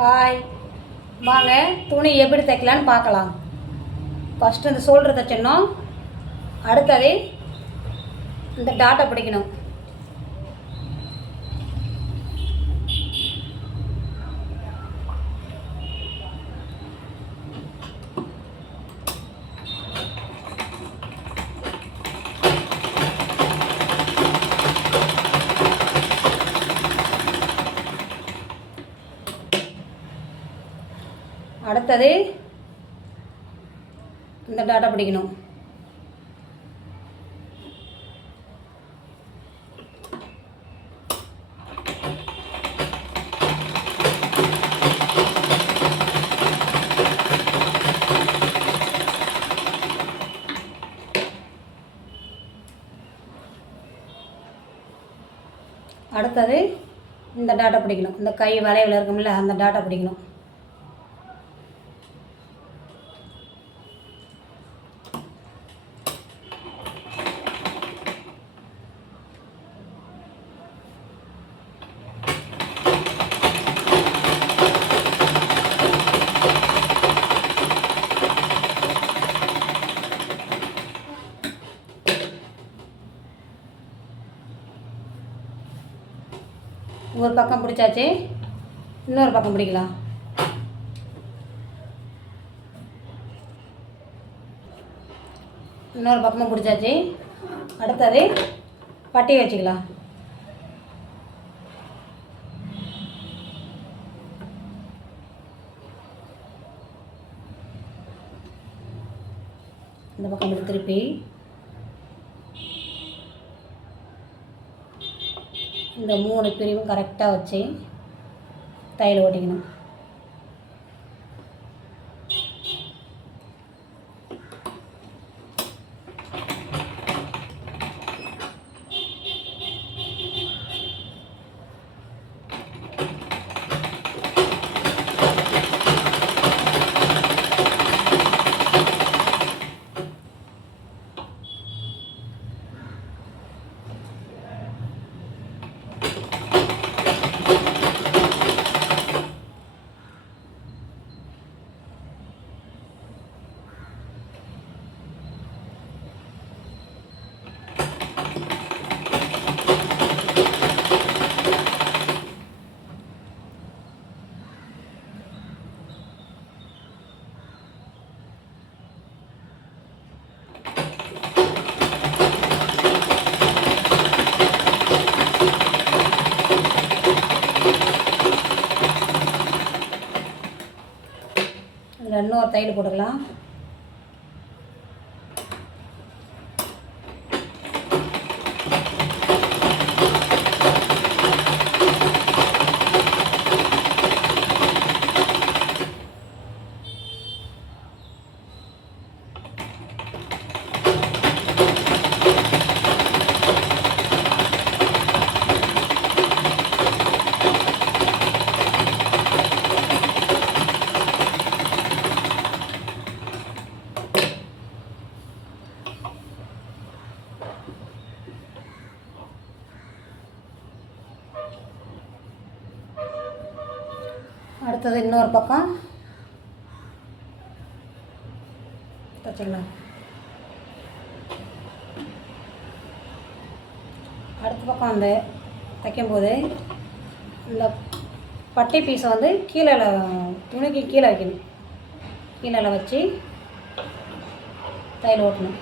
Hi, வாங்க துணி எப்படி தைக்கலான்னு பார்க்கலாம். ஃபஸ்ட்டு இந்த ஷோல்டர் தைச்சிடணும். அடுத்தது இந்த டாட்டை பிடிக்கணும். அடுத்தது இந்த டாட்டை பிடிக்கணும். அடுத்தது இந்த டாட்டை பிடிக்கணும். இந்த கை வளைவில் இருக்கும்ல, அந்த டாட்டை பிடிக்கணும். ஒரு பக்கம் பிடிச்சாச்சு, இன்னொரு பக்கம் பிடிக்கலாம். இன்னொரு பக்கமும் பிடிச்சாச்சு. அடுத்தது பட்டி வச்சுக்கலாம். இந்த பக்கம் இப்படி திருப்பி இந்த 3 பிரிவும் கரெக்டாக வச்சு தையல் ஓட்டிக்கணும். இதில் இன்னொரு தையல் போட்டுக்கலாம். அடுத்தது இன்னொரு பக்கம் தைச்சிக்கலாம். அடுத்த பக்கம் வந்து தைக்கும்போது இந்த பட்டி பீஸை வந்து கீழே துணிக்கு கீழே வைக்கணும். கீழே வச்சு தையல் ஓட்டணும்.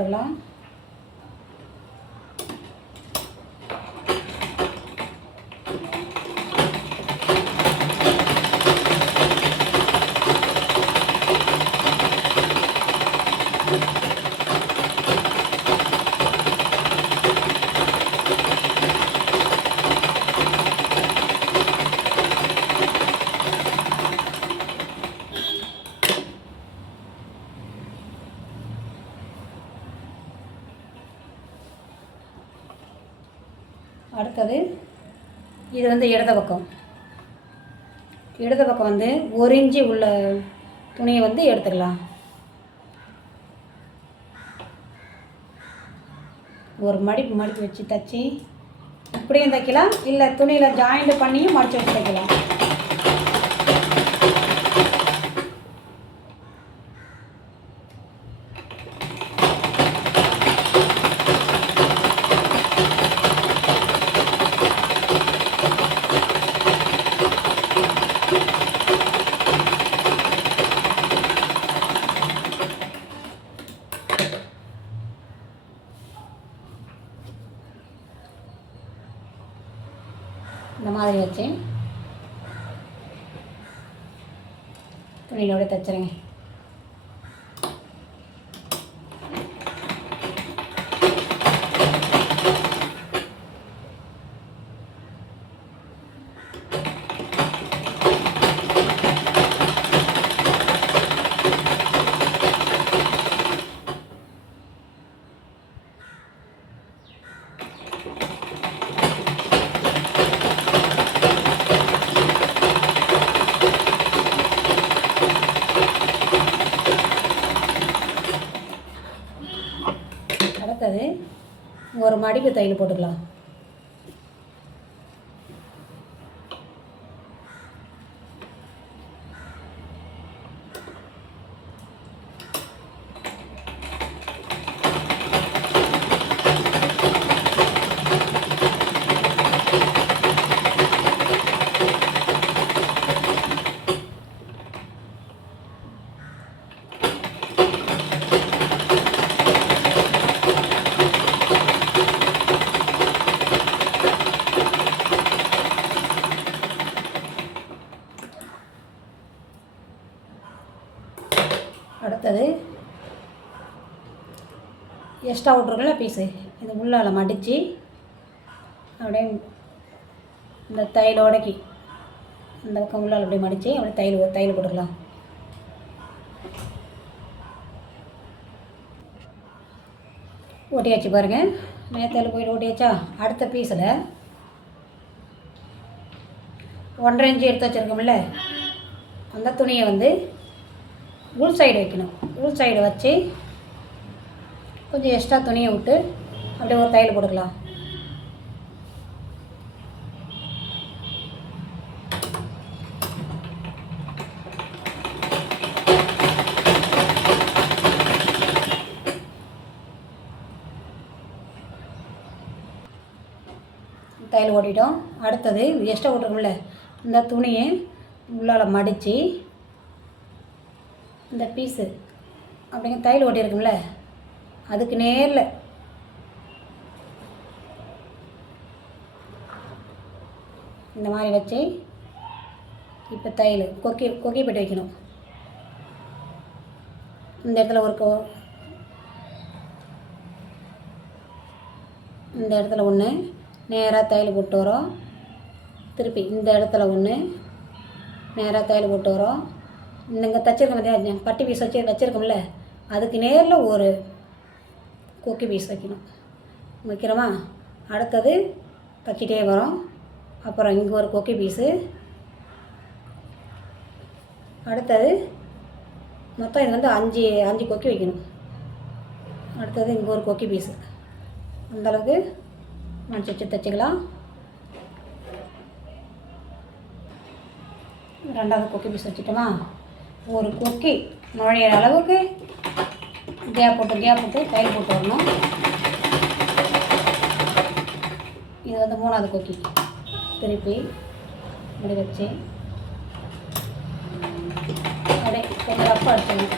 போட்டுக்கலாம். அடுத்தது இது வந்து இடது பக்கம். இடது பக்கம் வந்து 1 இன்ச்சு உள்ள துணியை வந்து எடுத்துக்கலாம். ஒரு மடிப்பு வச்சு தைச்சி இப்படியும் தைக்கலாம், இல்லை துணியில் ஜாயிண்ட் பண்ணியும் மடித்து வச்சு தைக்கலாம். இந்த மாதிரி வச்சு துணியிலோட தைச்சிருங்க. அடுத்தது ஒரு மடிப்பு தையல் போட்டுக்கலாம். அடுத்தது எக்ஸ்ட்ரா விட்ருக்குல்ல பீஸு, இது உள்ளால் மடித்து அப்படியே இந்த தையலோடக்கி இந்த பக்கம் உள்ளால் அப்படியே மடித்து அப்படியே தையல் போட்டுக்கலாம். ஓட்டியாச்சு பாருங்கள், மேத்தையில் போய்ட்டு ஓட்டியாச்சா. அடுத்த பீஸில் 1.5 இன்ச்சு எடுத்து வச்சுருக்கோம்ல, அந்த துணியை வந்து உள் சைடு வைக்கணும். உள் சைடு வச்சு கொஞ்சம் எக்ஸ்ட்ரா துணியை விட்டு அப்படியே ஒரு தையல் போட்டுக்கலாம். தையல் ஓட்டிட்டோம். அடுத்தது எக்ஸ்ட்ரா விட்ருக்கோம்ல, இந்த துணியை உள்ளால் மடித்து இந்த பீஸு அப்படிங்க தையல் ஓட்டியிருக்கும்ல, அதுக்கு நேரில் இந்த மாதிரி வச்சு இப்போ தையல் கொக்கி பெட்டி வைக்கணும். இந்த இடத்துல இந்த இடத்துல ஒன்று நேராக தையல் போட்டு வரோம். திருப்பி இந்த இடத்துல ஒன்று நேராக தையல் போட்டு வரோம். இங்கே தைச்சிருக்க மாதிரி பட்டி பீஸ் வச்சுருக்கோம்ல, அதுக்கு நேரில் ஒரு கொக்கி பீஸ் வைக்கணும். வைக்கிறோமா. அடுத்தது தைச்சிட்டே வரோம். அப்புறம் இங்கே ஒரு கொக்கி பீஸு. அடுத்தது மொத்தம் இது வந்து 5 கொக்கி வைக்கணும். அடுத்தது இங்கே ஒரு கொக்கி பீஸு. அந்தளவுக்கு மடிச்சு வச்சு தைச்சிக்கலாம். 2வது கொக்கி பீஸ் வச்சுட்டோமா. ஒரு கொக்கி நுழையிற அளவுக்கு கேப் போட்டு தையல் போட்டு வரணும். இது வந்து 3வது கொக்கி. திருப்பி இப்படி வச்சு அப்படியே கொஞ்சம் ரஃப்பாக அடிச்சிடணும்.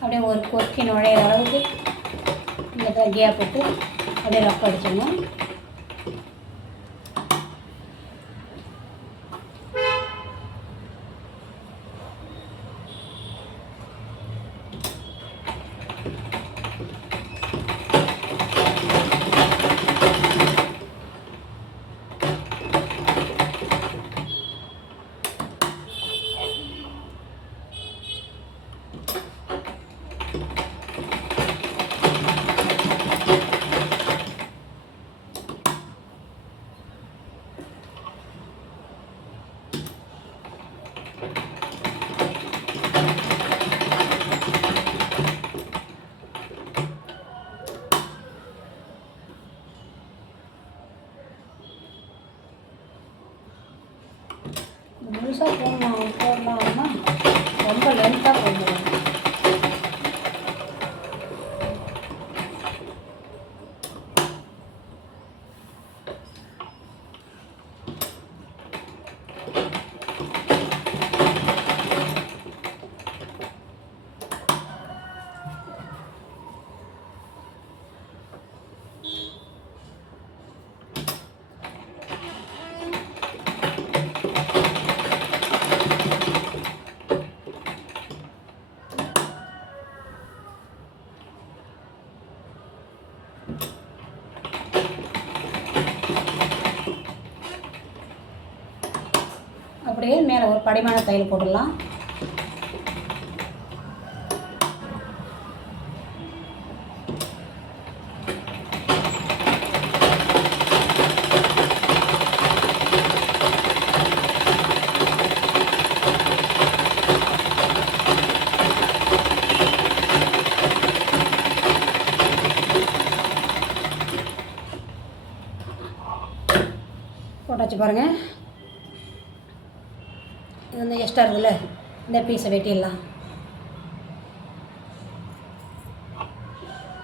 அப்படியே ஒரு கொக்கி நுழையிற அளவுக்கு இந்த இடத்துல கேப் போட்டு அப்படியே ரஃப் அடிச்சிடணும். முழுசாக போடலாம்னா ரொம்ப லென்த்தாக போடணும். அப்படியே மேலே ஒரு படிமான தையல் போட்டுடலாம். போட்டாச்சு பாருங்கள். இது வந்து எக்ஸ்ட்ரா இருக்குதுல்ல, இந்த பீஸை வெட்டிடலாம்.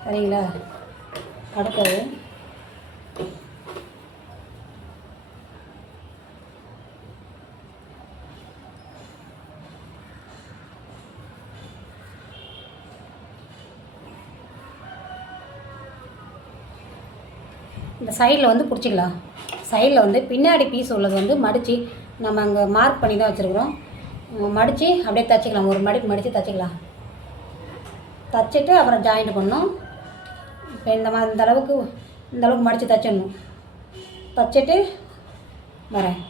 சரிங்களா? அடுத்தது இந்த சைடில் வந்து பிடிச்சிக்கலாம். சைடில் வந்து பின்னாடி பீஸ் உள்ளது வந்து மடித்து நம்ம அங்கே மார்க் பண்ணி தான் வச்சுருக்குறோம். மடித்து அப்படியே தைச்சிக்கலாம். ஒரு மடிப்பு மடித்து தைச்சிக்கலாம். தைச்சிட்டு அப்புறம் ஜாயிண்ட் பண்ணணும். இப்போ இந்த அளவுக்கு மடித்து தைச்சிடணும். தைச்சிட்டு வரேன்.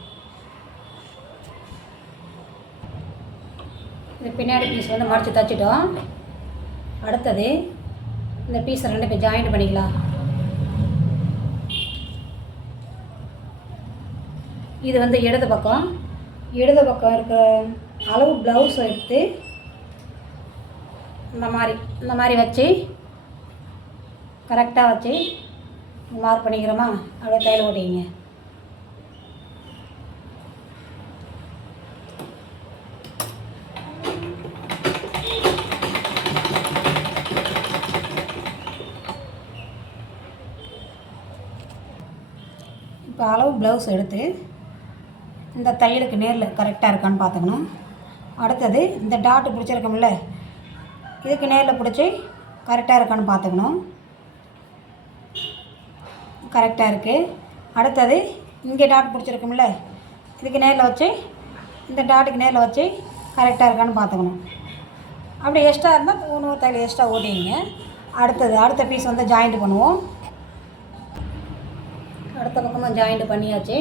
இது பின்னாடி பீஸ் வந்து மடித்து தைச்சிட்டோம். அடுத்தது இந்த பீஸை ரெண்டு பேர் ஜாயிண்ட் பண்ணிக்கலாம். இது வந்து இடது பக்கம் இருக்கிற அளவு ப்ளவுஸ் எடுத்து இந்த மாதிரி வச்சு கரெக்டாக வச்சு மார்க் பண்ணிக்கிறோமா, அப்படியே தையல் ஓட்டிங்க. இப்போ அளவு ப்ளவுஸ் எடுத்து இந்த தையலுக்கு நேரில் கரெக்டாக இருக்கான்னு பார்த்துக்கணும். அடுத்தது இந்த டாட்டு பிடிச்சிருக்கோம்ல, இதுக்கு நேரில் பிடிச்சி கரெக்டாக இருக்கான்னு பார்த்துக்கணும். கரெக்டாக இருக்குது. அடுத்தது இங்கே டாட் பிடிச்சிருக்கோம்ல, இதுக்கு நேரில் வச்சு இந்த டாட்டுக்கு நேரில் வச்சு கரெக்டாக இருக்கான்னு பார்த்துக்கணும். அப்படி எக்ஸ்ட்ரா இருந்தால் இன்னொரு தையல் எக்ஸ்ட்ரா ஓட்டிங்க. அடுத்த பீஸ் வந்து ஜாயிண்ட் பண்ணுவோம். அடுத்த பக்கமாக ஜாயிண்ட் பண்ணியாச்சு.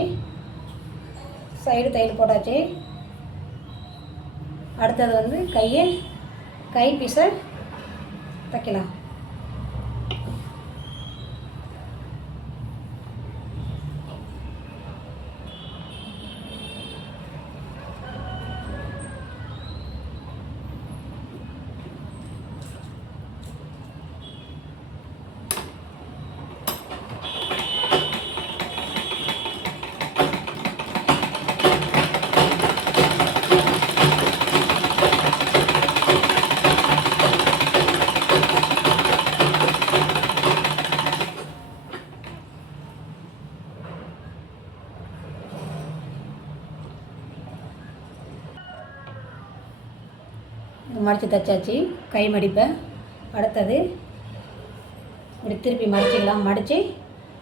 சைடு தையல் போட்டாச்சு. அடுத்தது வந்து கை பீஸை தைக்கலாம். மடித்து தைச்சாச்சு கை மடிப்பை. அடுத்தது இப்படி திருப்பி மடிச்சிக்கலாம். மடித்து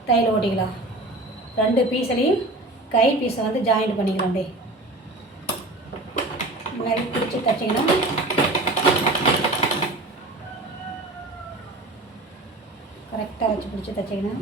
தையல் ஓட்டிக்கலாம். 2 பீஸ்லேயும் கை பீஸை வந்து ஜாயிண்ட் பண்ணிக்கலாம். அப்படியே முன்னாடி பிடிச்சி தைச்சிங்கன்னா கரெக்டாக வச்சு பிடிச்சி தைச்சிங்கன்னா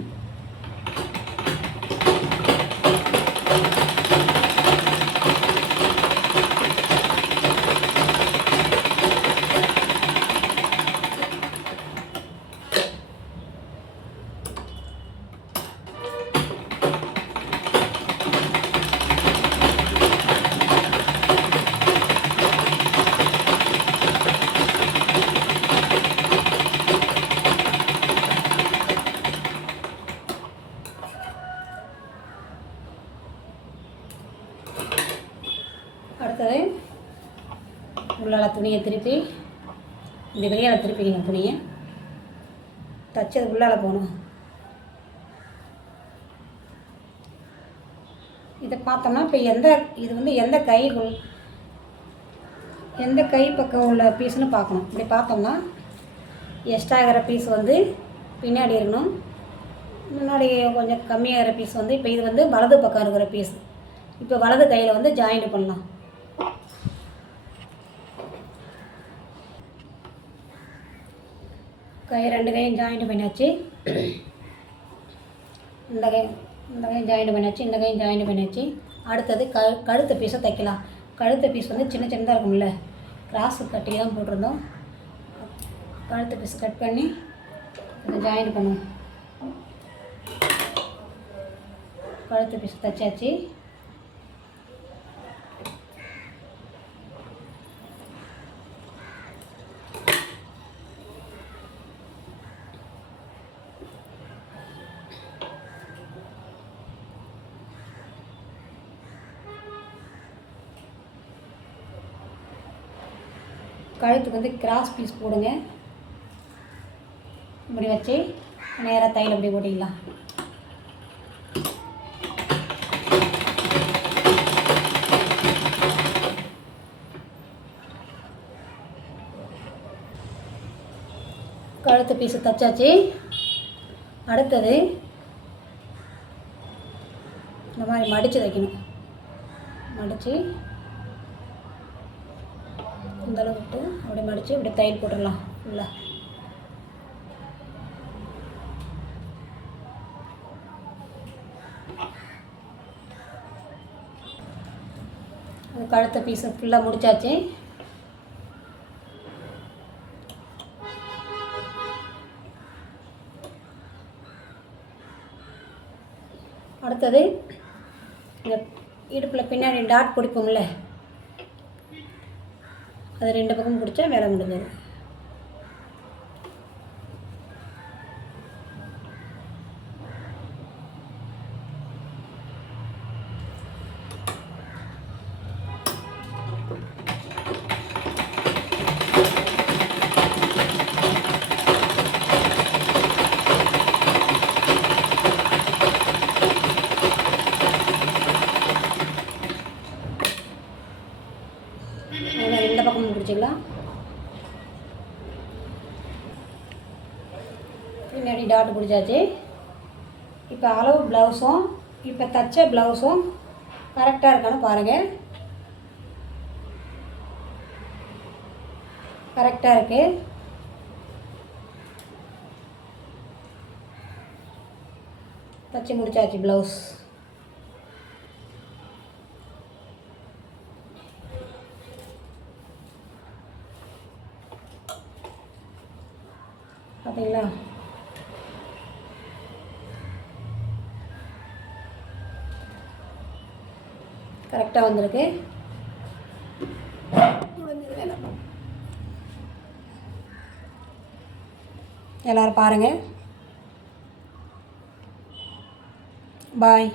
அடுத்தது உள்ளால் துணியை திருப்பி இந்த வெளியால் திருப்பிக்கணும். துணியை தைச்சது உள்ளால் போகணும். இதை பார்த்தோம்னா இப்போ இது வந்து எந்த கை பக்கம் உள்ள பீஸ்னு பார்க்கணும். இப்படி பார்த்தோம்னா எக்ஸ்ட்ரா ஆகிற பீஸ் வந்து பின்னாடி இருக்கணும். முன்னாடி கொஞ்சம் கம்மியாகிற பீஸ் வந்து இப்போ இது வந்து வலது பக்கம் இருக்கிற பீஸ். இப்போ வலது கையில் வந்து ஜாயிண்ட் பண்ணலாம். கை 2 கையும் ஜாயிண்ட் பண்ணியாச்சு. இந்த கையும் ஜாயிண்ட் பண்ணியாச்சு. இந்த கையும் ஜாயிண்ட் பண்ணியாச்சு. அடுத்தது கழுத்து பீஸை தைக்கலாம். கழுத்து பீஸ் வந்து சின்ன சின்னதாக இருக்கும்ல, கிராஸு கட்டி தான் போட்டிருந்தோம். கழுத்து பீஸ் கட் பண்ணி அதை ஜாயிண்ட் பண்ணுவோம். கழுத்து பீஸ் தைச்சாச்சு. கழுத்துக்கு வந்து கிராஸ் பீஸ் போடுங்க. இப்படி வச்சு நேராக தையல் அப்படி போட்டிக்கலாம். கழுத்து பீஸு தைச்சாச்சு. அடுத்தது இந்த மாதிரி மடித்து தைக்கணும். மடித்து இந்த அளவுக்கு அப்படி மடித்து இப்படி தையல் போட்டுடலாம் ஃபுல்லாக. அது கழுத்த பீஸை ஃபுல்லாக முடிச்சாச்சு. அடுத்தது இந்த இடுப்பில் பின்னாடி டாட் பிடிப்போம்ல, அது 2 பக்கம் பிடிச்சா வேலை முடிஞ்சது. இந்த பக்கம் பிடிச்சிக்கலாம். பின்னாடி டாட் பிடிச்சாச்சு. இப்போ அளவு ப்ளவுஸும் இப்போ தைச்ச ப்ளவுஸும் கரெக்டாக இருக்கான்னு பாருங்கள். கரெக்டாக இருக்குது. தைச்சி முடிச்சாச்சு ப்ளவுஸ். பார்த்தீங்களா? கரெக்டாக வந்திருக்கு. எல்லோரும் பாருங்கள். பாய்.